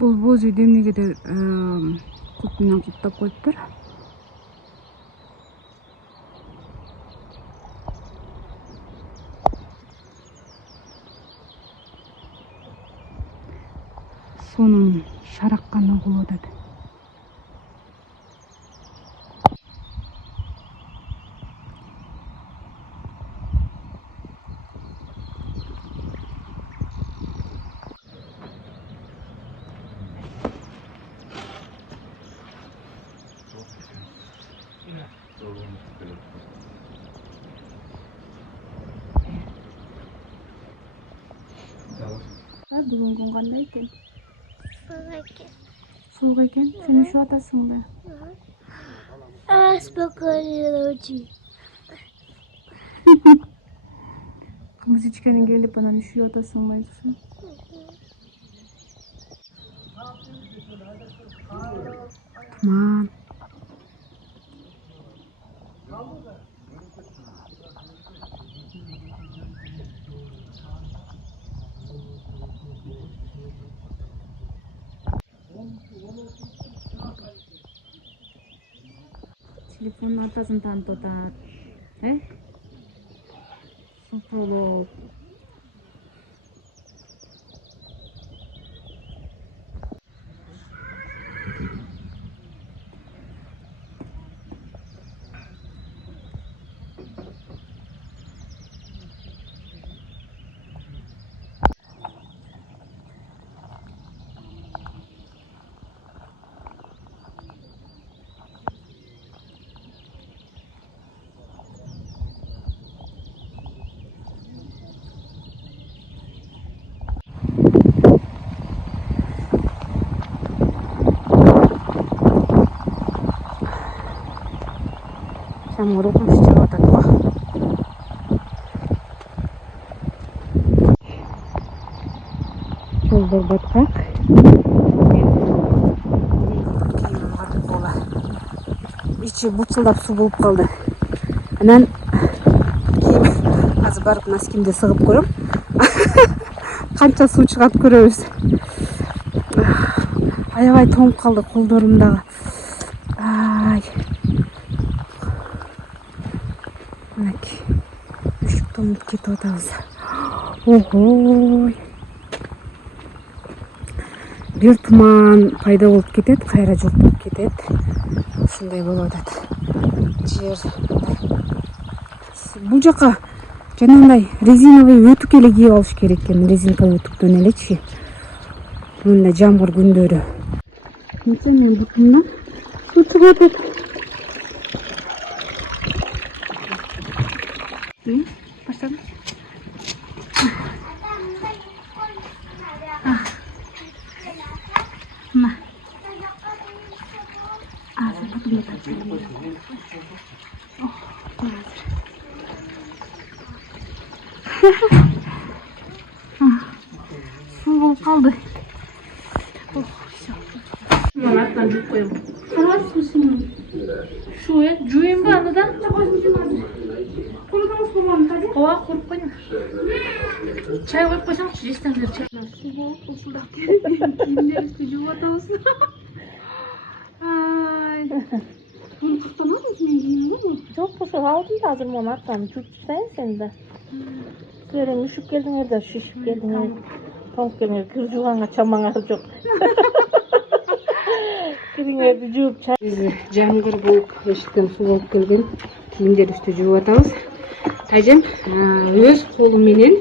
Бул боз үйдү эмнегедир кут менен куптап коюптур. Сонун шаракканы болуп атат. Бүгүн күн кандай экен? Суук экен. Сен ушуп атасыңбы? Спокойной ночи. Кымыз ичкениң келип анан ушуп атасыңбы айзыкчы? Туман. Телефонун атасын таанытып атат. Супролог. Жамгыр окумуш чыгып атат го. Жолдор баткак. Ичи бутсулдап суу болуп калды. Анан кийим азыр барып носкимди сыгып көрөм. Канча суу чыгат көрөбүз. Аябай тоңуп калды колдорумдагы. Ай. Мынакей. Үшүп тонуп кетип атабыз. Ой. Бир туман пайда болуп кетет, кайра жок болуп кетет. Ушундай болуп атат. Жер. Бул жака жанагындай резиновый өтүк эле кийип алыш керек экен. Резинка өтүктөн элечи. Мындай жамгыр күндөрү. Мынча мен бутумдан суу чыгып атат. Başladım. Nah. Ağzı butumda taşıyorum. Oh, hazır. Su bulup kaldı. Oh, manattan çok koyalım. Sarvaz mısın? Şu ya, cüyüm var mı da? Ооба, куруп койдум. Чай коюп койсоңчу, жестеңдер чай. Суу болуп ушулдак кийимдерибизди жууп атабыз. Ай. Муну кактамадыңыз менин кийимимби? Жок, ошо алдым да азыр муну артынан жууп тастайын сени да. Силерим үшүп келдиңер да, шишип келдиңер. Тоңуп келиңер, кир жууганга чамаңар жок. Кириңерди жууп чай. Биз жамгыр болуп, эшиктен суу болуп келген кийимдерибизди жууп атабыз. Тайжан өз колу менен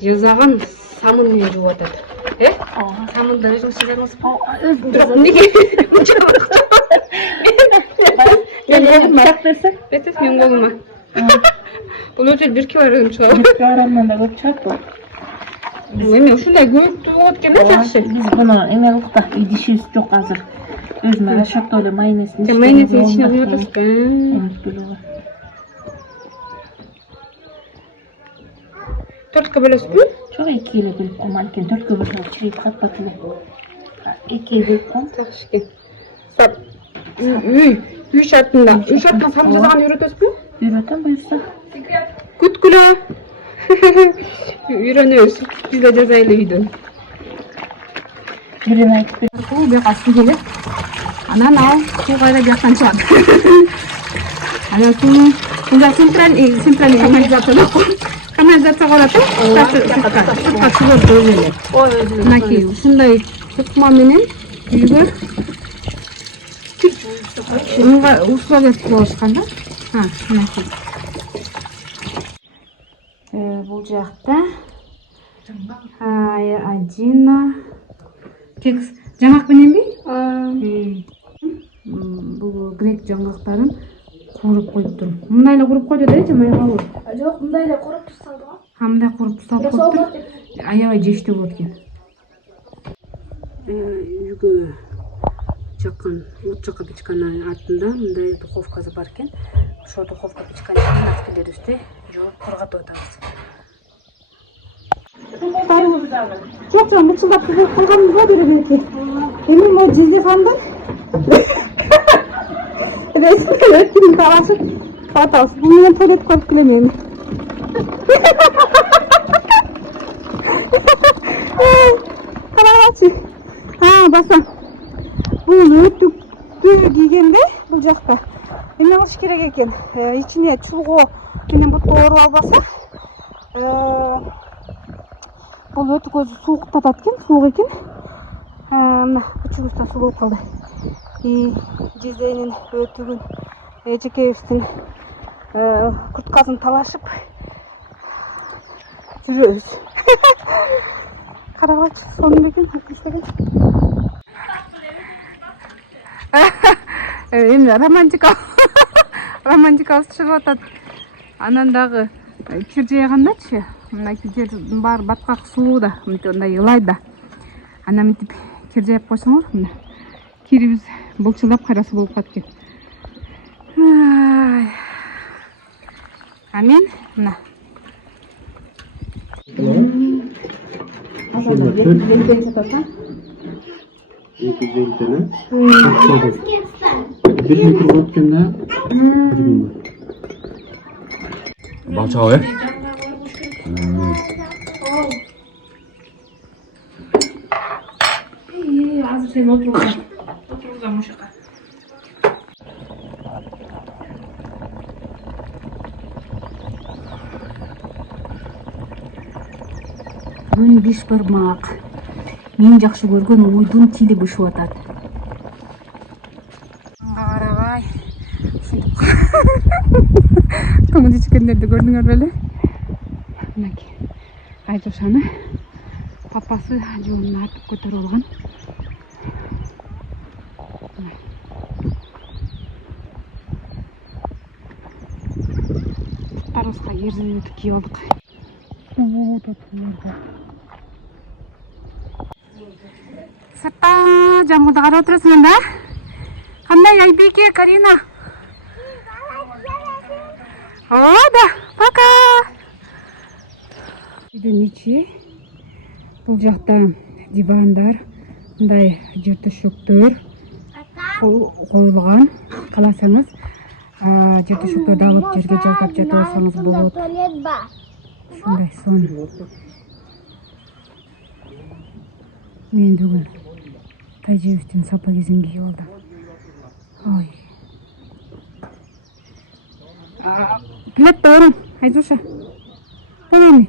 жасаган самын менен жууп атат. Самынды өзүңүз жасадыңыз? Өзүм Мен берсе? Берсеңиз менин колума. Бул өтө 1 килограмм чыгат. 1 килограммдан да көп чыгат бул. Эме ушундай көп болот экен да жакшы. Биз буну эме кылдык да, идишибиз жок азыр. Өзүмө расчёттоо эле майонезин. Майонезин ичине куюп атасызбы? 4 бөлөсүзбү? Жок, 2 эле бөлүп койм, анткени 4 бөлүп чирейт катпат эле. 2 бөлүп койм. Жакшы экен. Сап. Үй шартында. Үй шартында сам жасаган үйрөтөсүзбү? Үйрөтөм буюрса. Күткүлө. Үйрөнөбүз. Биз да жасайлы үйдөн. Birini aytып bер. Бул бияка суу келет. Анан ал суу кайра бияктан чыгат. Анан сууну центральный канализация кылат да. Сыртка чыгып өзү эле. Мынакей ушундай тукма менен үйгө ушуга кетип болушкан да. Мынакей. Бул жакта Адина текст жаңгак мененби? Бул грек жаңгактарын куруп коюптур. Мындай эле куруп койду да, жамай калбы? Жок, мындай эле куруп турсалды го. Мындай куруп салып коюптур. Аябай жештүү болот экен. Үйгө жаккан, от жакка печканын артында мындай духовкасы бар экен. Ошо духовка печканын носкилерибизди жууп кургатып атабыз. Жок, мычылдап калганбыз го беребети. Эми могу жерге салдым. Ресми талашып атабыз. Бул менен туалет коюп келем. Карагачы. Басам. Бул өтүктү кийгенде бул жакта эме кылыш керек экен. Ичине чулго менен буту оруп албаса, бул өтүк өзү сууктатат экен, суук экен. Мына учубузда суу болуп калды. Жизенин өтүгүн эжекебиздин курткасын талашып жүрөбүз. Карагачы, сонун бекен, акырышпеген. Эми романтикабыз чыгып атат. Анан дагы кир жайгандачы, мынакей жердин баары баткак суу да, мындай ылайт да. Анан мынтип кир жайып койсоңор, мына кирибиз былчылдап кайра суу болуп калат экен. Амен, мына. Балчаğı Азыр сен отурган ушака. Бүгүн беш бармак. Мен жакшы көргөн уйдун тили бышып атат. Карабай. Көңүл ичкендерди көрдүңөр беле? Мынакей. Айдошаны папасы жолун артып көтөрүп алган. Тарыска ерзинди кийип алдык. Сыртта жамгырды карап отурасың да? Кандай Айбике, Карина? Да, пока. Үйдүн ичи. Бул жакта дивандар, мындай жер төшөктөр коюлган. Кааласаңыз, жер төшөктөрдү алып жерге жаздап жатып алсаңыз болот. Ушундай сон. Мен бүгүн тайжебиздин сапа кезин кийип алдым. Ой. Плед барым, Айзуша. Көрөм.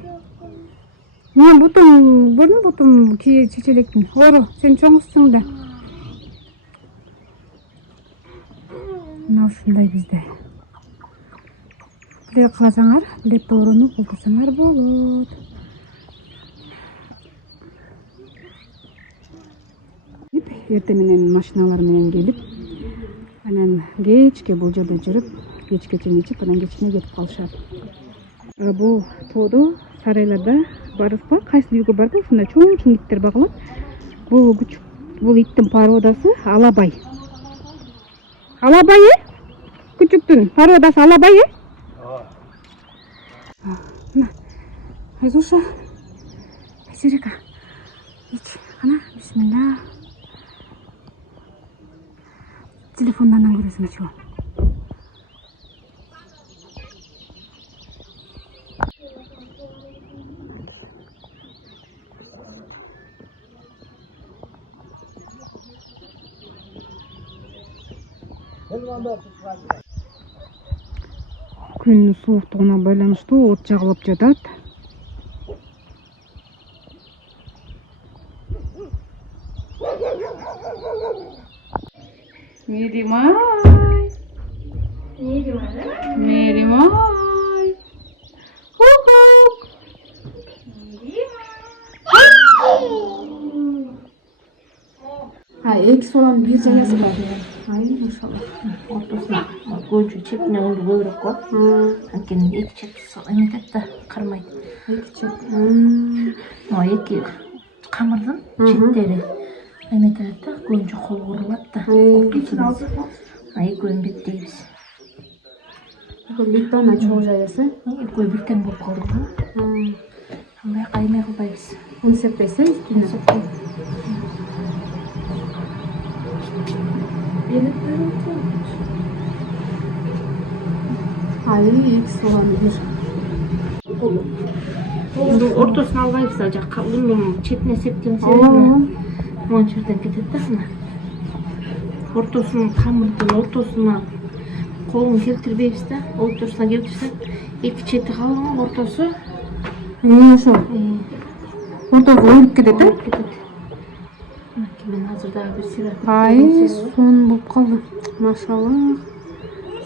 Мен бутун, көрдүң бутун чечелектин. Ору, сен чоңусуң да. Мына ушундай бизде. Плед кыласаңар, плед орууну колдосоңор болот. Эртең менен машиналар менен келип, анан кечке бул жерде жүрүп, кечке чейин ичип, анан кечине кетип калышат. Бул тоодо сарайларда барбызбы? Кайсы үйгө бардым, ушундай чоң иттер багылат. Бул иттин породасы Алабай. Алабай? Күчүктүн породасы Алабай? Мына. Айзуша. Айсерика. Ич, кана, бисмилла. Телефондан көрөсүң чыгып. Күн сууктугуна байланыштуу от жагылып жатат. Меримай. Меримай. Эки суунун бир жайасы бар. Ай, машалла. Ортосуна көчү чепине олду көбүрөөк го. Анткени эки чеп эметет да, кармайт. Эки чеп. Эки камырдын чептери эметет да, көбүнчө кол курулат да. Экөөнү беттейбиз. Бир дана чогуу жаясы. Экөө биттен болуп калдык да. Андай кайме кылбайбыз. Уну сеппейсиз, үстүнө. Ай, эки суган бир. Ортосуна албайбыз, жакка унун четине септим себеби мончу жерден кетет да. Ортосунун камырдын ортосуна колун келтирбейбиз да. Ортосуна келтирсек, эки чети калың, ортосу Ошо. Ортого өлүп кетет, э? Мен азыр дагы бир сыйрат. Ай, сон болуп калды. Машалла.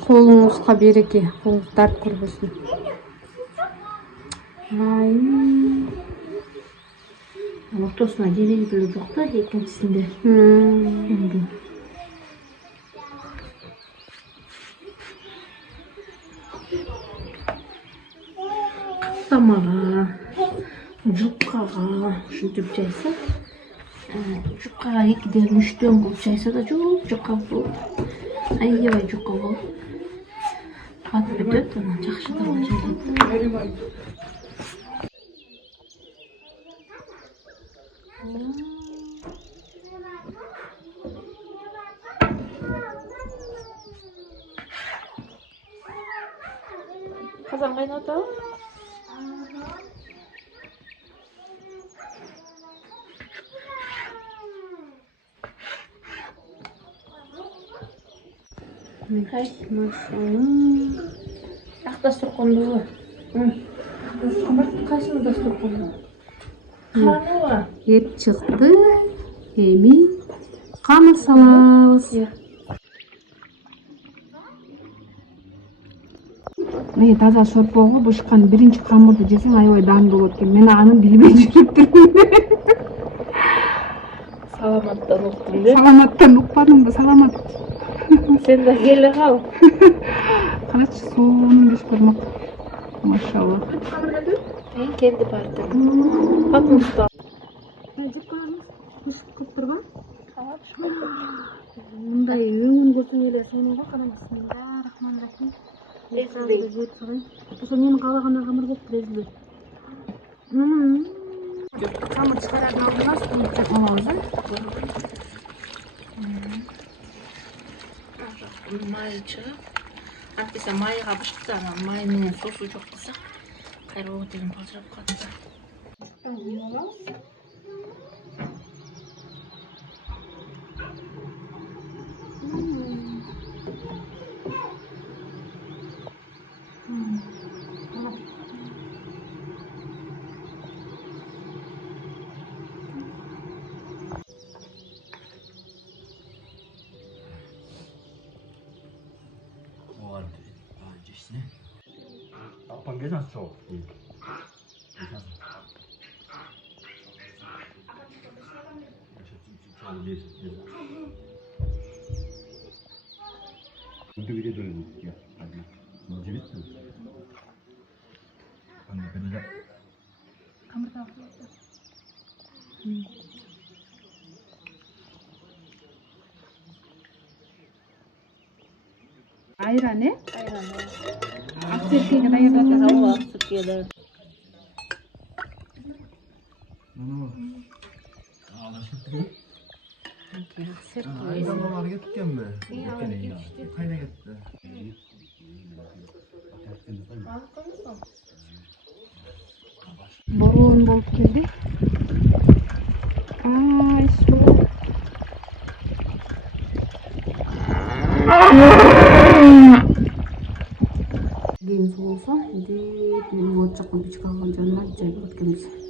Колуңузга береке, колуңуз дарт көрбөсүн. Ай. Ортосуна кереги деле жок да, экинчисинде. Каптамага, жупкага ушинтип жайса, жупкага 2ден 3дөн кылып жайса да жупка болот. Аябай жупка болуп батып кетет, анан жакшы да жайлайт. Казан кайнап атабы? Машалла. Акта сұрқындығы. Қайсыны да сұрқынды? Қарануға. Ет чыкты. Эми камыр салабыз. Міне таза шорпого бышкан биринчи камырды жесең аябай даамдуу болот экен. Мен аны билбей жүрүптүрмүн. Саламаттан ұқтым де. Саламаттан укпадымбы, саламат. Сен де келе қал. Карачы суунун беш бармак. Машалла. Келді барды. Патмустал. Жеп коебуз. Пышып көп турган. Мындай өңүн көрсөң эле сонун го, караңыз. Бисмиллахиррахманиррахим. Ошо менин каалагандай камыр болуптур, эзилбей. Камыр чыгарардын алдына суну чөп алабыз, Майы чыгып, антпесе майыга бышкырса, анан май менен сосу жок кылсак, кайра ого деген балжырап калат. 아빠 괜찮죠? 괜찮아. 어떻게 되는지요? 뭐 재밌어? 아니 그냥 Камырда. айран, э? Айран. Акцепкеге даярдап атасың? Ооба, сүткеде. Ayranlar getkenmi? Qayda ketdi? Бороон болуп келди. Ай, суу. болсо эndi дүйнөгө от жаккан печка алган жанына жайып өткөнбүз.